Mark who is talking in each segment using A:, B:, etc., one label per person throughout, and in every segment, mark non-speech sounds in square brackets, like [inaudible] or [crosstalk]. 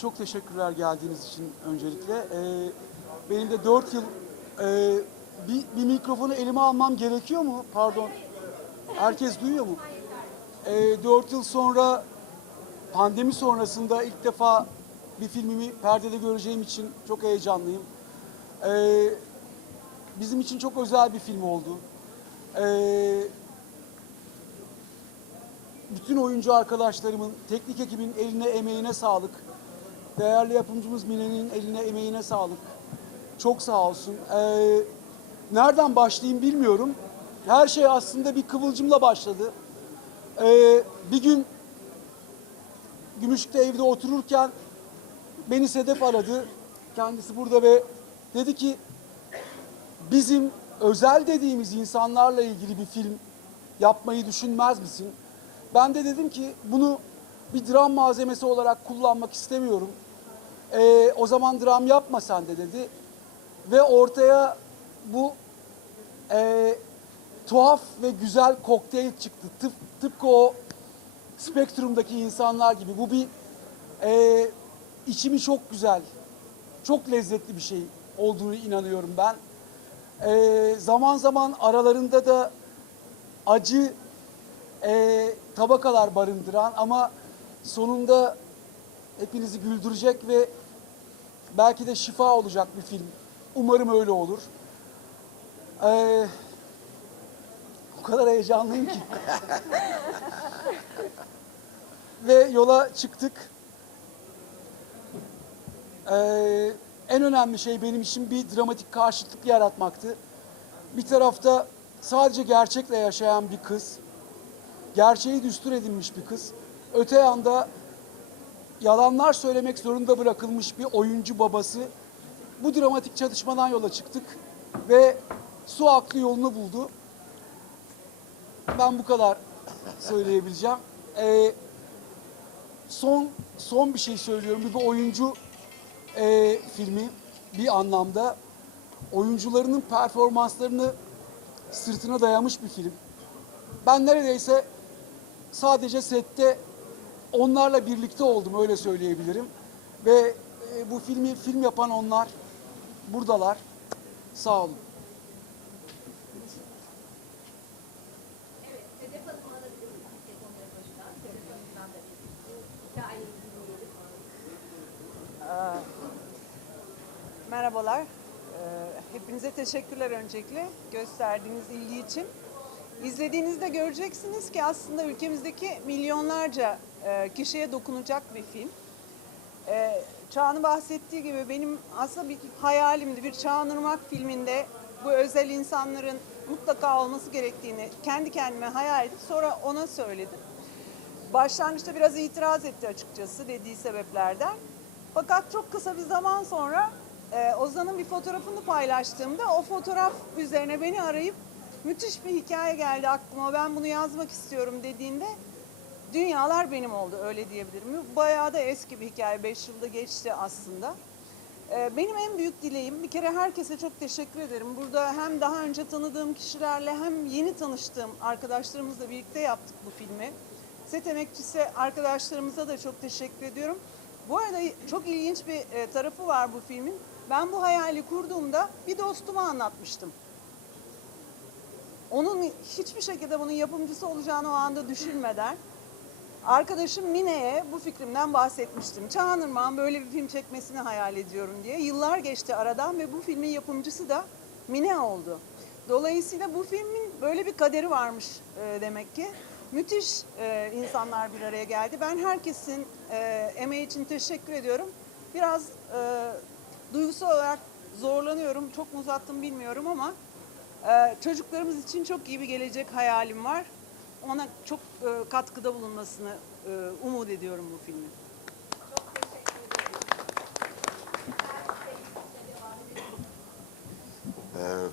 A: çok teşekkürler geldiğiniz için öncelikle. Ee, benim de 4 yıl e, bir, bir mikrofonu elime almam gerekiyor mu? Pardon. Herkes duyuyor mu? Ee, 4 yıl sonra pandemi sonrasında ilk defa bir filmimi perdede göreceğim için çok heyecanlıyım. Ee, bizim için çok özel bir film oldu. Ee, bütün oyuncu arkadaşlarımın, teknik ekibin eline emeğine sağlık. Değerli yapımcımız Mine'nin eline emeğine sağlık. Çok sağ olsun. Ee, nereden başlayayım bilmiyorum. Her şey aslında bir kıvılcımla başladı. Ee, bir gün Gümüşlük'te evde otururken beni Sedef aradı. Kendisi burada ve dedi ki bizim özel dediğimiz insanlarla ilgili bir film yapmayı düşünmez misin? Ben de dedim ki bunu bir dram malzemesi olarak kullanmak istemiyorum. Ee, o zaman dram yapma sen de dedi. Ve ortaya bu e, tuhaf ve güzel kokteyl çıktı. Tıp, tıpkı o spektrumdaki insanlar gibi. Bu bir e, içimi çok güzel, çok lezzetli bir şey olduğunu inanıyorum ben. E, zaman zaman aralarında da acı e, tabakalar barındıran ama sonunda hepinizi güldürecek ve belki de şifa olacak bir film. Umarım öyle olur. E, o kadar heyecanlıyım ki. [laughs] ve yola çıktık. Ee, en önemli şey benim için bir dramatik karşıtlık yaratmaktı. Bir tarafta sadece gerçekle yaşayan bir kız, gerçeği düstur edinmiş bir kız. Öte yanda yalanlar söylemek zorunda bırakılmış bir oyuncu babası. Bu dramatik çatışmadan yola çıktık ve su aklı yolunu buldu. Ben bu kadar söyleyebileceğim. Ee, son son bir şey söylüyorum. Bir, bir oyuncu e, filmi bir anlamda oyuncularının performanslarını sırtına dayamış bir film. Ben neredeyse sadece sette onlarla birlikte oldum öyle söyleyebilirim. Ve e, bu filmi film yapan onlar buradalar. Sağ olun.
B: Dinleyelim.
C: Merhabalar. Ee, Hepinize teşekkürler öncelikle gösterdiğiniz ilgi için. İzlediğinizde göreceksiniz ki aslında ülkemizdeki milyonlarca e, kişiye dokunacak bir film. Ee, Çağan'ın bahsettiği gibi benim aslında bir hayalimdi. Bir Çağan Irmak filminde bu özel insanların mutlaka olması gerektiğini kendi kendime hayal edip sonra ona söyledim. Başlangıçta biraz itiraz etti açıkçası dediği sebeplerden. Fakat çok kısa bir zaman sonra e, Ozan'ın bir fotoğrafını paylaştığımda o fotoğraf üzerine beni arayıp müthiş bir hikaye geldi aklıma ben bunu yazmak istiyorum dediğinde dünyalar benim oldu öyle diyebilirim. Bayağı da eski bir hikaye 5 yılda geçti aslında. Ee, Benim en büyük dileğim bir kere herkese çok teşekkür ederim. Burada hem daha önce tanıdığım kişilerle hem yeni tanıştığım arkadaşlarımızla birlikte yaptık bu filmi. Set emekçisi arkadaşlarımıza da çok teşekkür ediyorum. Bu arada çok ilginç bir e, tarafı var bu filmin. Ben bu hayali kurduğumda bir dostuma anlatmıştım. Onun hiçbir şekilde bunun yapımcısı olacağını o anda düşünmeden Arkadaşım Mine'ye bu fikrimden bahsetmiştim. Çağan Irmak'ın böyle bir film çekmesini hayal ediyorum diye. Yıllar geçti aradan ve bu filmin yapımcısı da Mine oldu. Dolayısıyla bu filmin böyle bir kaderi varmış e, demek ki. Müthiş e, insanlar bir araya geldi. Ben herkesin e, emeği için teşekkür ediyorum. Biraz e, duygusal olarak zorlanıyorum. Çok mu uzattım bilmiyorum ama e, çocuklarımız için çok iyi bir gelecek hayalim var. Ona çok e, katkıda bulunmasını e, umut ediyorum bu filmin.
D: Ee.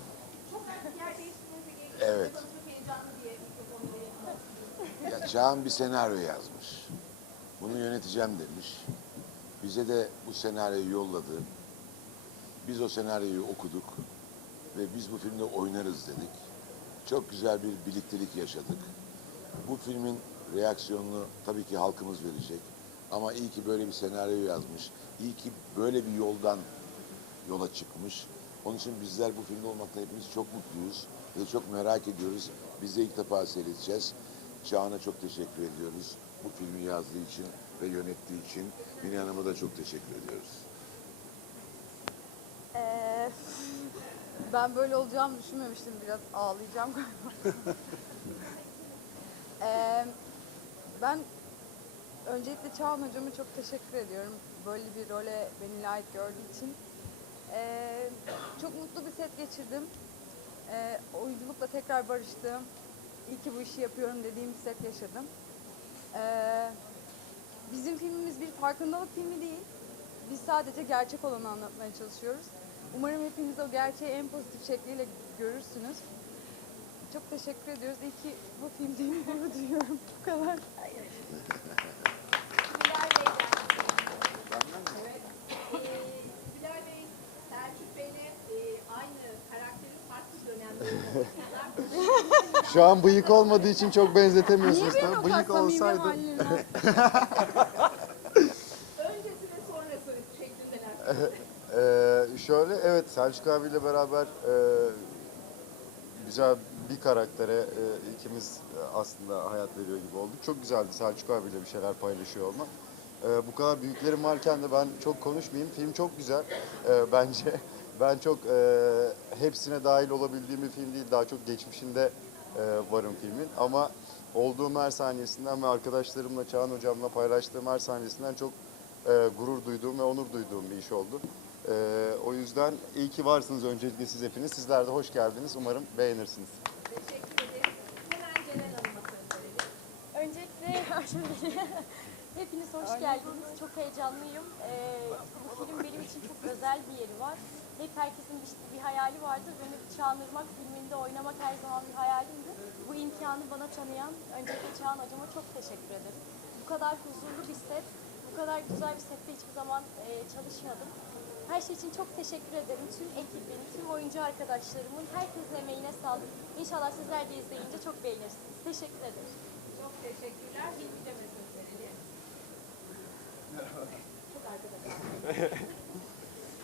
D: Evet. Ya Çağan bir senaryo yazmış. Bunu yöneteceğim demiş. Bize de bu senaryoyu yolladı. Biz o senaryoyu okuduk ve biz bu filmde oynarız dedik. Çok güzel bir birliktelik yaşadık. Bu filmin reaksiyonunu tabii ki halkımız verecek. Ama iyi ki böyle bir senaryo yazmış. İyi ki böyle bir yoldan yola çıkmış. Onun için bizler bu filmde olmaktan hepimiz çok mutluyuz ve çok merak ediyoruz. Biz de ilk defa seyredeceğiz. Çağan'a çok teşekkür ediyoruz. Bu filmi yazdığı için ve yönettiği için. Mine Hanım'a da çok teşekkür ediyoruz.
E: Ee, [laughs] ben böyle olacağımı düşünmemiştim. Biraz ağlayacağım galiba. [laughs] Ee, ben öncelikle Çağan hocama çok teşekkür ediyorum. Böyle bir role beni layık gördüğü için. Ee, çok mutlu bir set geçirdim. Ee, oyunculukla tekrar barıştım. İyi ki bu işi yapıyorum dediğim bir set yaşadım. Ee, bizim filmimiz bir farkındalık filmi değil. Biz sadece gerçek olanı anlatmaya çalışıyoruz. Umarım hepiniz o gerçeği en pozitif şekliyle görürsünüz. Çok teşekkür ediyoruz. İyi ki bu filmdeyim gurur duyuyorum. Bu kadar.
B: E, aynı karakterin farklı dönemlerinde [laughs]
F: Şu an bıyık olmadığı için çok benzetemiyorsunuz.
E: Niye beni
F: tabii.
E: o kadar
F: Bıyık olsaydı [laughs]
B: öncesi ve sonrası şeklindeler. [laughs]
F: Ee, şöyle evet Selçuk abiyle beraber e, güzel bir karaktere e, ikimiz e, aslında hayat veriyor gibi olduk. Çok güzeldi Selçuk abiyle bir şeyler paylaşıyor olmak. E, bu kadar büyüklerim varken de ben çok konuşmayayım. Film çok güzel e, [laughs] bence. Ben çok e, hepsine dahil olabildiğim bir film değil. Daha çok geçmişinde e, varım filmin. Ama olduğum her saniyesinden ve arkadaşlarımla, Çağan hocamla paylaştığım her saniyesinden çok e, gurur duyduğum ve onur duyduğum bir iş oldu. E, o yüzden iyi ki varsınız öncelikle siz hepiniz. Sizler de hoş geldiniz. Umarım beğenirsiniz.
B: Teşekkür ederiz. Hemen Celal Hanım'a söz verelim.
G: Öncelikle [laughs] hepiniz hoş geldiniz. Çok heyecanlıyım. Ee, bu film benim için çok özel bir yeri var. Hep herkesin bir, bir hayali vardır. Benim Irmak filminde oynamak her zaman bir hayalimdi. Bu imkanı bana tanıyan öncelikle Çağan hocama çok teşekkür ederim. Bu kadar huzurlu bir set, bu kadar güzel bir sette hiçbir zaman e, çalışmadım. Her şey için çok teşekkür ederim. Tüm ekibin, tüm oyuncu arkadaşlarımın, herkesin emeğine sağlık. İnşallah sizler de izleyince çok beğenirsiniz. Teşekkür ederim.
B: Teşekkürler. Hilmi'de söz verelim. Çok arkada kaldı.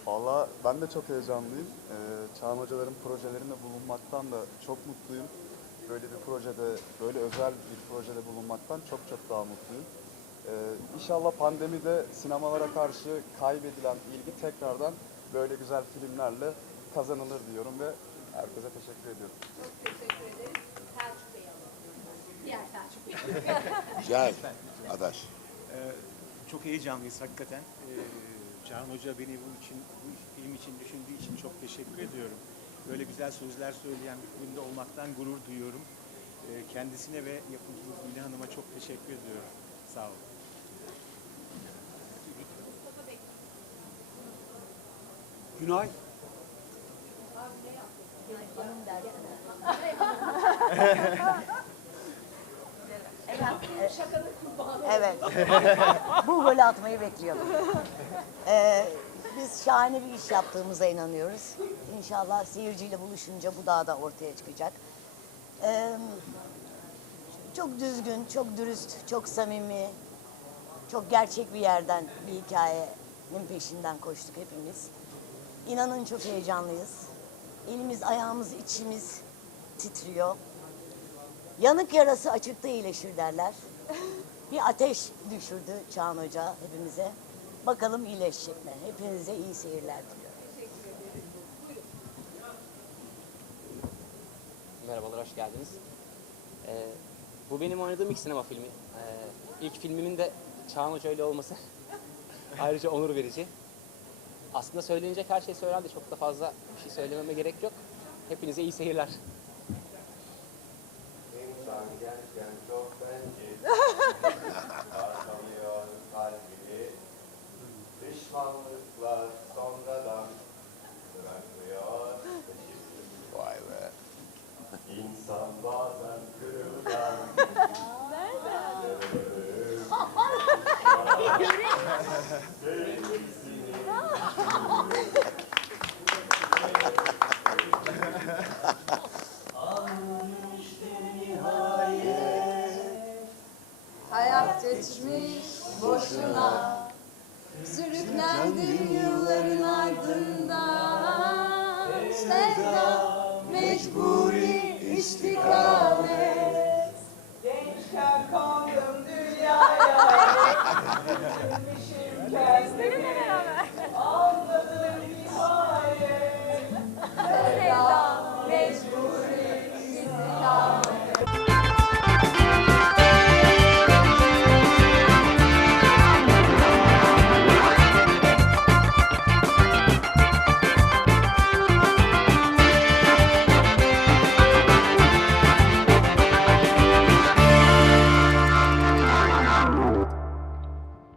H: Valla ben de çok heyecanlıyım. Ee, Çağan hocaların projelerinde bulunmaktan da çok mutluyum. Böyle bir projede, böyle özel bir projede bulunmaktan çok çok daha mutluyum. Ee, inşallah pandemide sinemalara karşı kaybedilen ilgi tekrardan böyle güzel filmlerle kazanılır diyorum ve herkese teşekkür ediyorum.
B: Çok teşekkür ederiz. Diğer
D: Adaş.
I: Ee, çok heyecanlıyız hakikaten. Ee, Can Hoca beni bu için, bu film için düşündüğü için çok teşekkür ediyorum. Böyle güzel sözler söyleyen bir filmde olmaktan gurur duyuyorum. Ee, kendisine ve yapımcımız Mine Hanım'a çok teşekkür ediyorum. Sağ olun.
A: Günay. [laughs] [laughs]
J: Bu golü atmayı bekliyordum. Ee, biz şahane bir iş yaptığımıza inanıyoruz. İnşallah seyirciyle buluşunca bu daha da ortaya çıkacak. Ee, çok düzgün, çok dürüst, çok samimi, çok gerçek bir yerden bir hikayenin peşinden koştuk hepimiz. İnanın çok heyecanlıyız. Elimiz, ayağımız, içimiz titriyor. Yanık yarası açıkta iyileşir derler. Bir ateş düşürdü Çağan Hoca hepimize. Bakalım iyileşecek mi? Hepinize iyi seyirler diliyorum.
K: Merhabalar, hoş geldiniz. Ee, bu benim oynadığım ilk sinema filmi. Ee, ilk filmimin de Çağan Hoca ile olması [laughs] ayrıca onur verici. Aslında söylenecek her şey söylendi. Çok da fazla bir şey söylememe gerek yok. Hepinize iyi seyirler.
F: Gençken çok. Parçalıyor kalbini. Pişmanlıklar sonradan bırakmıyor peşini.
D: Vay be.
F: İnsan bazen kırılgan.
E: Hayat geçmiş boşuna sevda, mecburi istikamet.